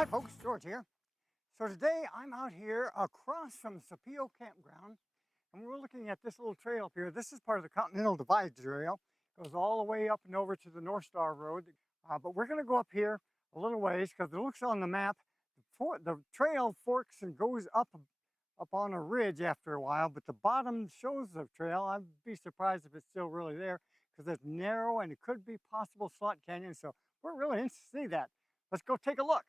Hi folks, George here. So today I'm out here across from Sapio Campground and we're looking at this little trail up here. This is part of the Continental Divide Trail. It goes all the way up and over to the North Star Road. But we're going to go up here a little ways because it looks on the map. The trail forks and goes up on a ridge after a while, but the bottom shows the trail. I'd be surprised if it's still really there because it's narrow and it could be possible slot canyon. So we're really interested to see that. Let's go take a look.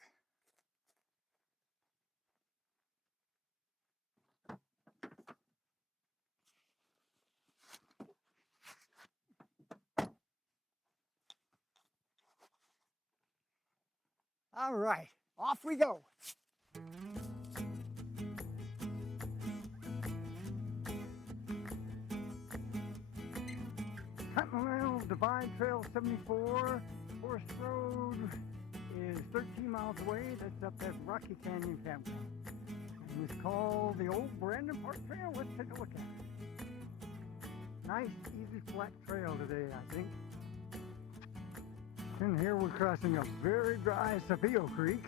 All right, off we go. Continental Divide Trail 74, Forest Road is 13 miles away. That's up at Rocky Canyon Campground. And it's called the Old Brandon Park Trail. Let's take a look at it. Nice, easy, flat trail today, I think. And here we're crossing a very dry Sapio Creek.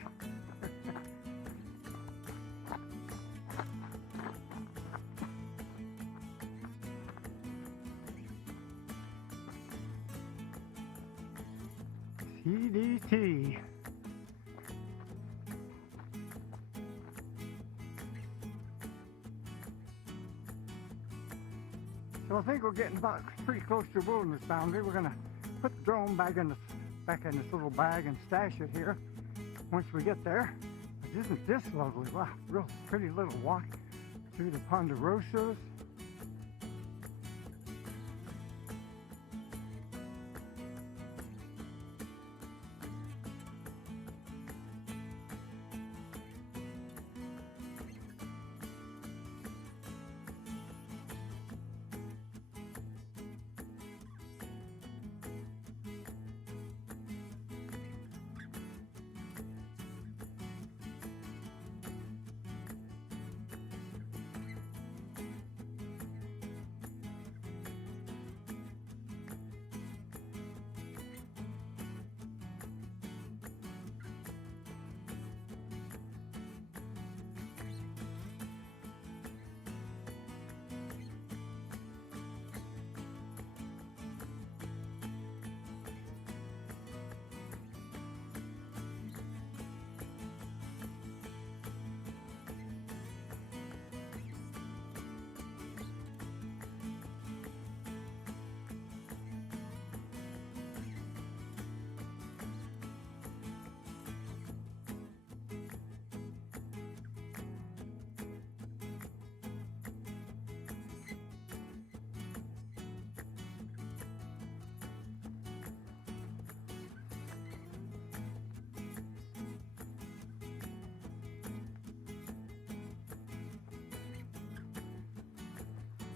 CDT. So I think we're getting pretty close to the wilderness boundary. We're gonna put the drone back in this little bag and stash it here once we get there. But isn't this lovely? Wow, real pretty little walk through the ponderosas.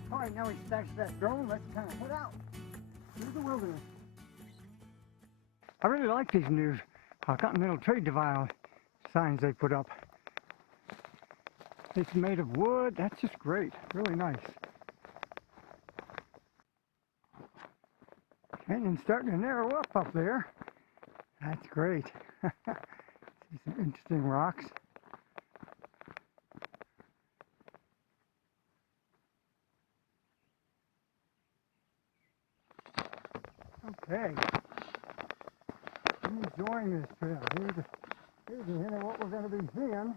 All right, now we stash that drone. Let's kind of head out through the wilderness. I really like these new Continental Trade Divide signs they put up. It's made of wood. That's just great. Really nice. Canyon's starting to narrow up there. That's great. See some interesting rocks. Okay, I'm enjoying this trail. Here's a hint of what we're going to be seeing.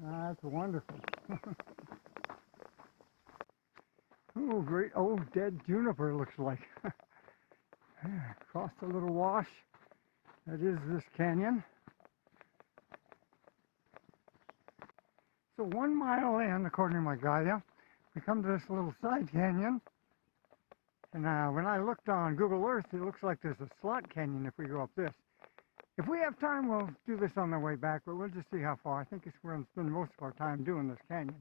That's wonderful. Oh, great old dead juniper looks like. Across the little wash that is this canyon. So 1 mile in, according to my guide, we come to this little side canyon. And when I looked on Google Earth, it looks like there's a slot canyon if we go up this. If we have time, we'll do this on the way back, but we'll just see how far. I think we're going to spend most of our time doing this canyon.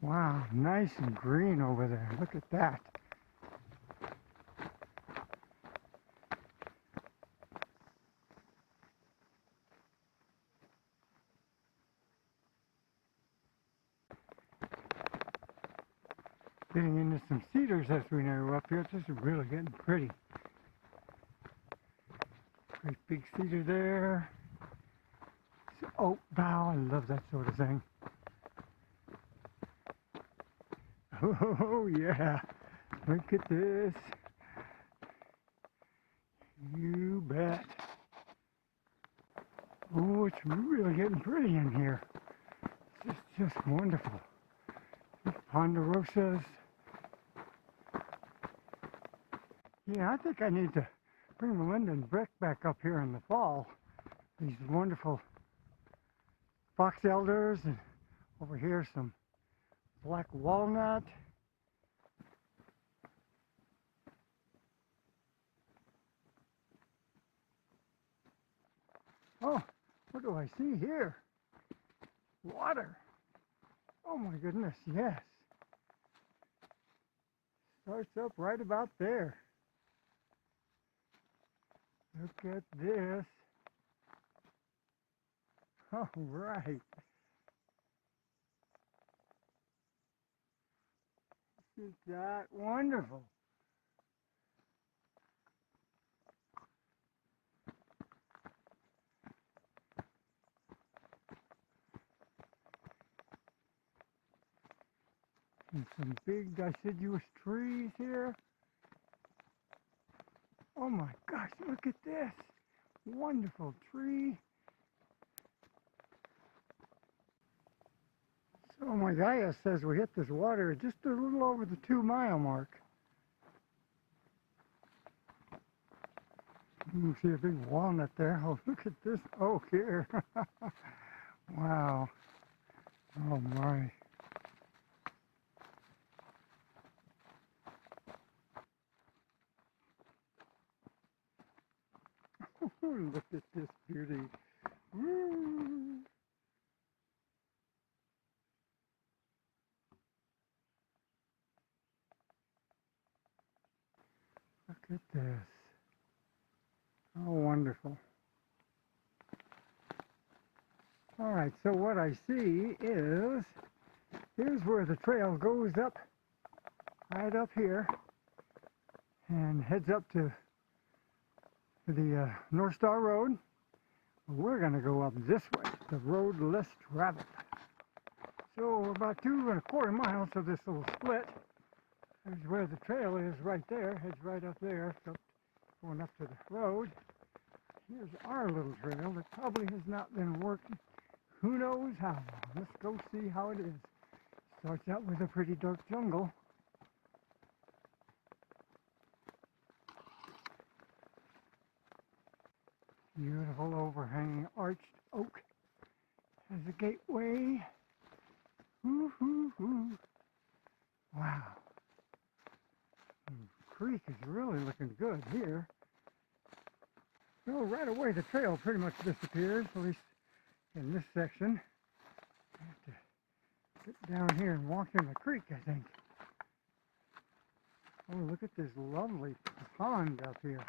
Wow, nice and green over there. Look at that. Getting into some cedars as we know up here. This is really getting pretty. Great big cedar there. Oak bough, I love that sort of thing. Oh yeah, look at this. You bet. Oh, it's really getting pretty in here. It's just wonderful. Ponderosas. Yeah, I think I need to bring Melinda and Brick back up here in the fall. These wonderful fox elders, and over here some black walnut. Oh, what do I see here? Water. Oh my goodness, yes. Starts up right about there. Look at this. All right. Isn't that wonderful? And some big deciduous trees here. Oh my gosh, look at this. Wonderful tree. So my guide says we hit this water just a little over the 2-mile mark. You can see a big walnut there. Oh, look at this oak here. Wow. Oh my. Look at this beauty. Woo. Look at this. Oh, wonderful. All right, so what I see is, here's where the trail goes up, right up here, and heads up to the North Star Road. We're going to go up this way, the road less traveled. So we're about 2¼ miles of this little split. There's where the trail is right there, heads right up there, so going up to the road. Here's our little trail that probably has not been working who knows how. Let's go see how it is. Starts out with a pretty dark jungle. Beautiful overhanging arched oak as a gateway. Woo-hoo-hoo. Wow. The creek is really looking good here. So right away the trail pretty much disappears, at least in this section. I have to get down here and walk in the creek, I think. Oh, look at this lovely pond up here.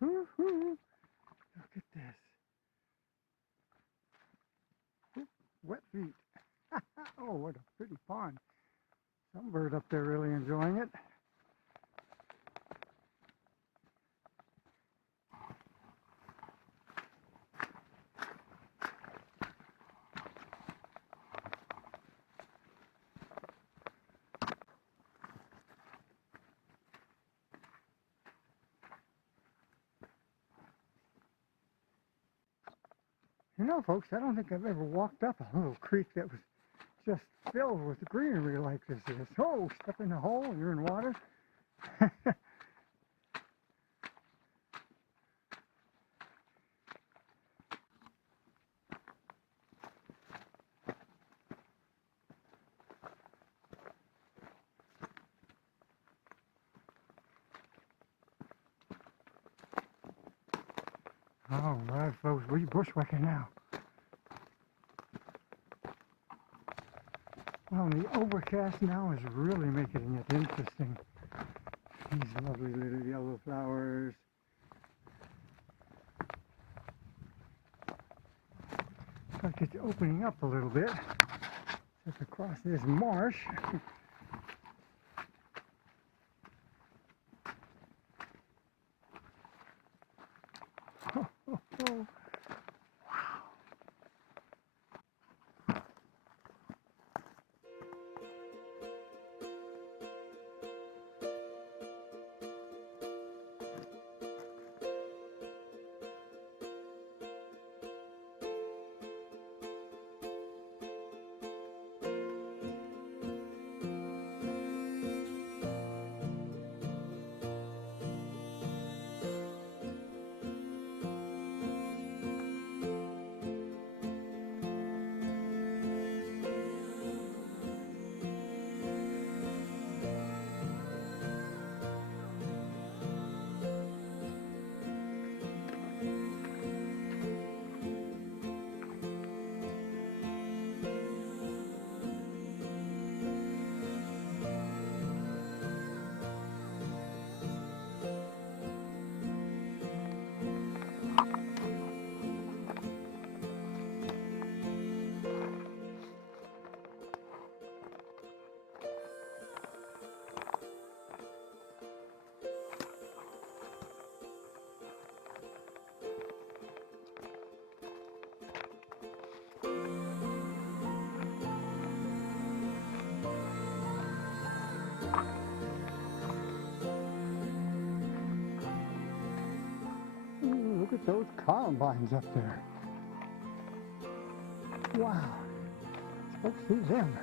Woo-hoo. Look at this. Ooh, wet feet. Oh, what a pretty pond. Some bird up there really enjoying it. You know, folks, I don't think I've ever walked up a little creek that was just filled with greenery like this is. Oh, step in the hole, you're in water. All right, folks, we're bushwhacking now. Well, the overcast now is really making it interesting. These lovely little yellow flowers. Looks like it's opening up a little bit. Just across this marsh. at those columbines up there. Wow. Folks, see them.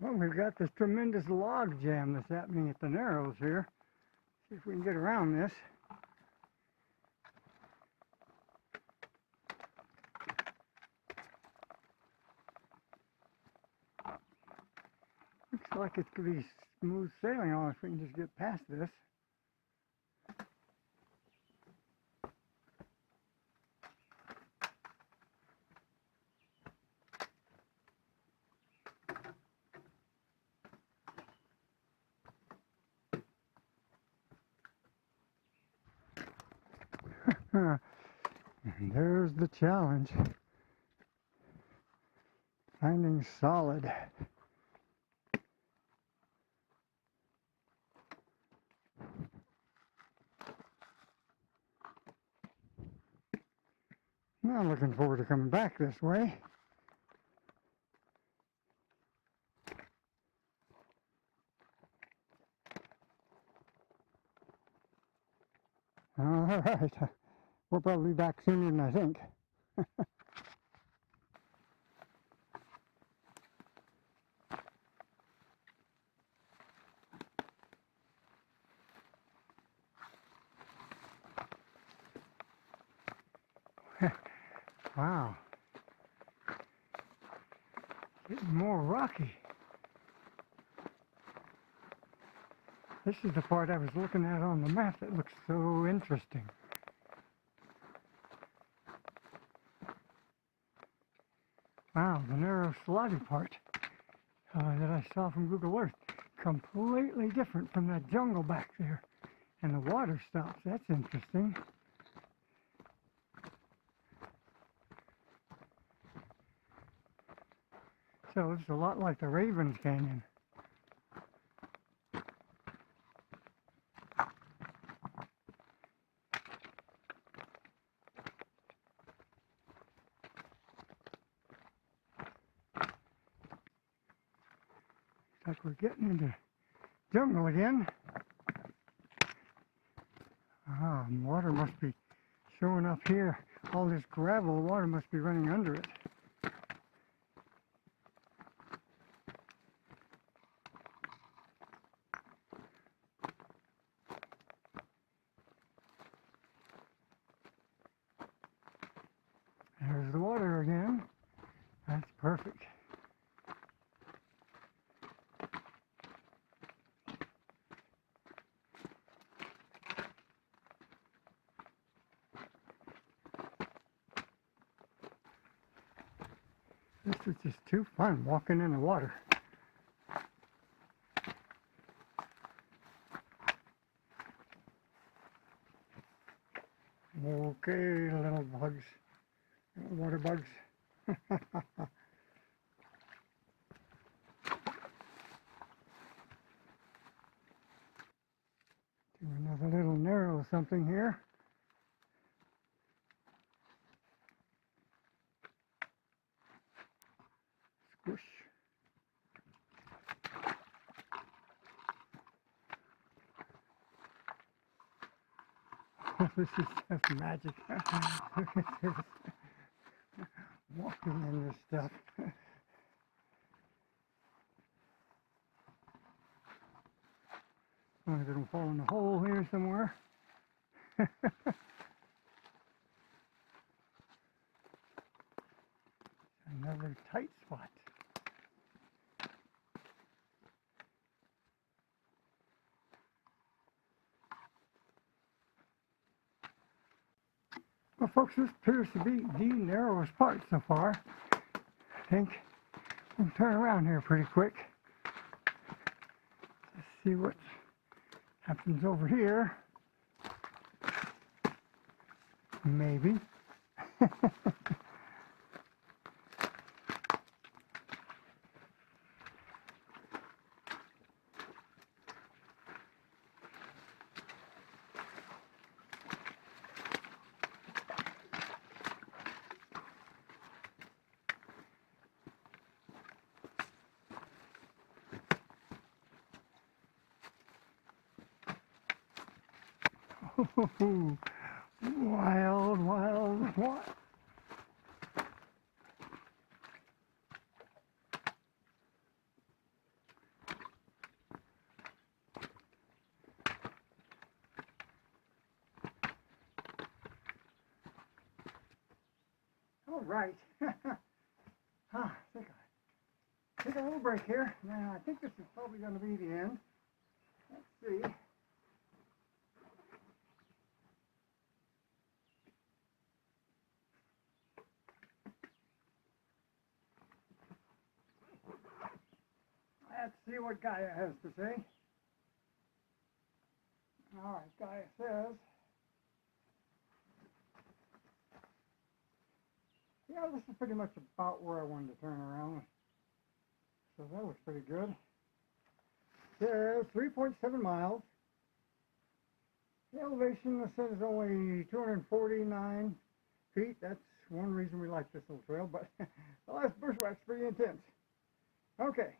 Well, we've got this tremendous log jam that's happening at the Narrows here. See if we can get around this. Looks like it could be smooth sailing on if we can just get past this. And there's the challenge. Finding solid. I'm looking forward to coming back this way. All right. We'll probably be back sooner than I think. Wow. Getting more rocky. This is the part I was looking at on the map that looks so interesting. Wow, the narrow slotty part that I saw from Google Earth. Completely different from that jungle back there. And the water stops. That's interesting. So it's a lot like the Ravens Canyon. Looks like we're getting into jungle again. Ah, and water must be showing up here. All this gravel, water must be running under it. There's the water again. That's perfect. This is just too fun walking in the water. Okay, little bugs, little water bugs. Do another little narrow something here. Squish. This is just magic. Walking in this stuff. As long as I don't fall in the hole here somewhere. Another tight spot. Well, folks, this appears to be the narrowest part so far. I think can turn around here pretty quick. Let's see what happens over here. Maybe. Wild, wild, wild. All right. Take a little break here. Now, I think this is probably going to be the end. Let's see. Let's see what Gaia has to say. All right, Gaia says, yeah, this is pretty much about where I wanted to turn around. So that looks pretty good. Says 3.7 miles. The elevation, it says, is only 249 feet. That's one reason we like this little trail, but the last bushwhack's pretty intense. Okay.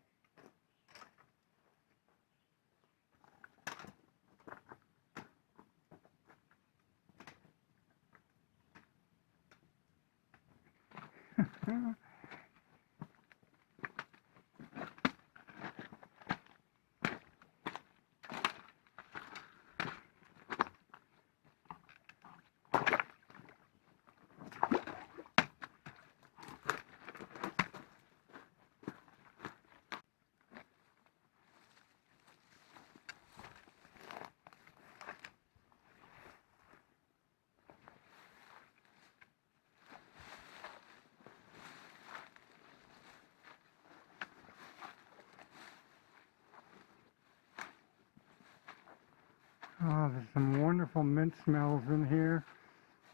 Oh, there's some wonderful mint smells in here.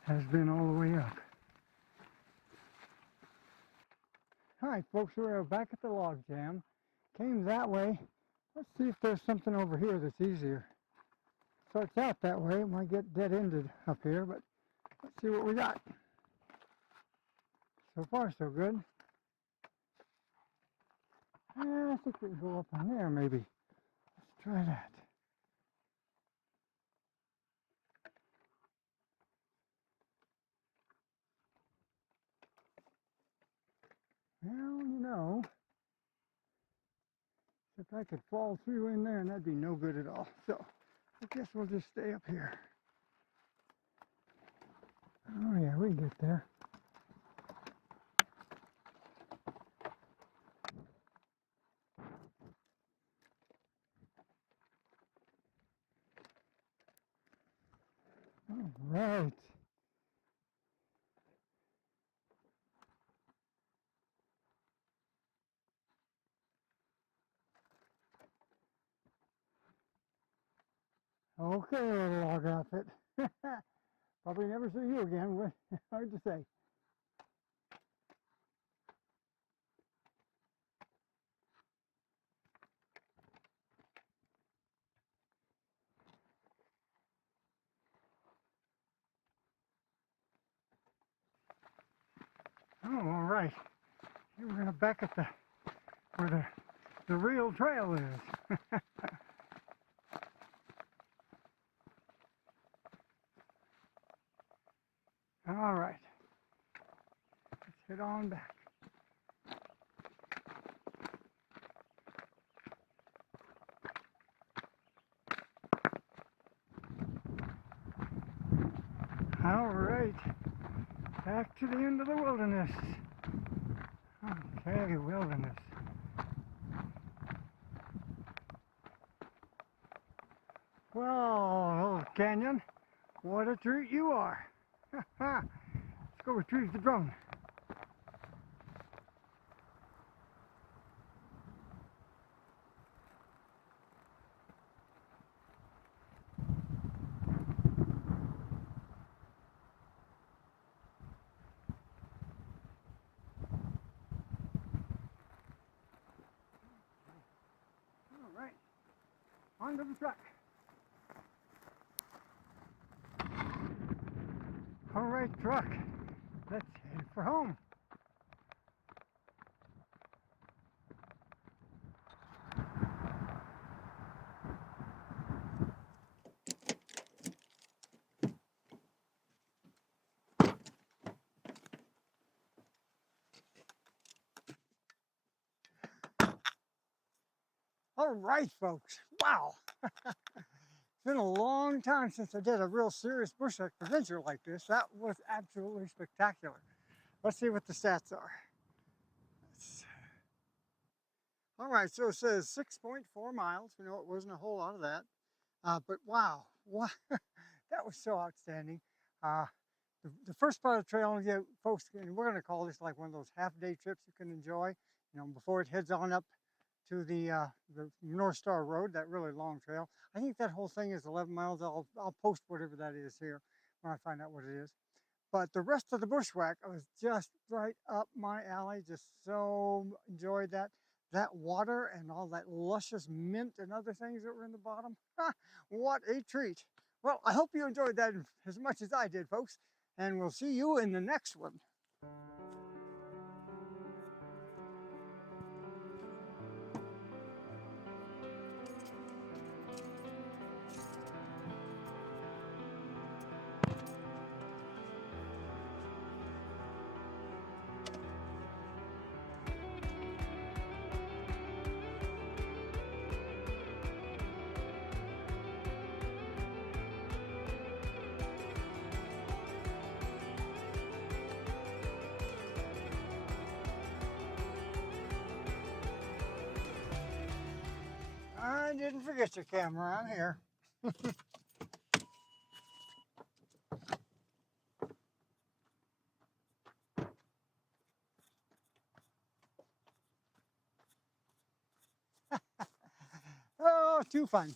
Has been all the way up. Hi folks, we're back at the log jam. Came that way. Let's see if there's something over here that's easier. Starts out that way. It might get dead-ended up here, but let's see what we got. So far, so good. I think we can go up on there, maybe. Let's try that. Well, you know, if I could fall through in there, and that'd be no good at all. So, I guess we'll just stay up here. Oh yeah, we can get there. All right. Okay, little log outfit. Probably never see you again. Hard to say. Oh, all right. Here we're gonna back at where the real trail is. All right. Let's head on back. All right. Back to the end of the wilderness. Okay, wilderness. Well, old canyon, what a treat you are. Let's go retrieve the drone. onto the truck. All right, truck, let's head for home. All right, folks, wow. It's been a long time since I did a real serious bushwhack adventure like this. That was absolutely spectacular. Let's see what the stats are. All right, so it says 6.4 miles. You know, it wasn't a whole lot of that. But wow, that was so outstanding. The first part of the trail, yeah, folks, and we're going to call this like one of those half-day trips you can enjoy, you know, before it heads on up to the North Star Road, that really long trail. I think that whole thing is 11 miles. I'll post whatever that is here when I find out what it is. But the rest of the bushwhack was just right up my alley. Just so enjoyed that. That water and all that luscious mint and other things that were in the bottom. What a treat. Well, I hope you enjoyed that as much as I did, folks. And we'll see you in the next one. I didn't forget your camera. I'm here. Oh, too fun.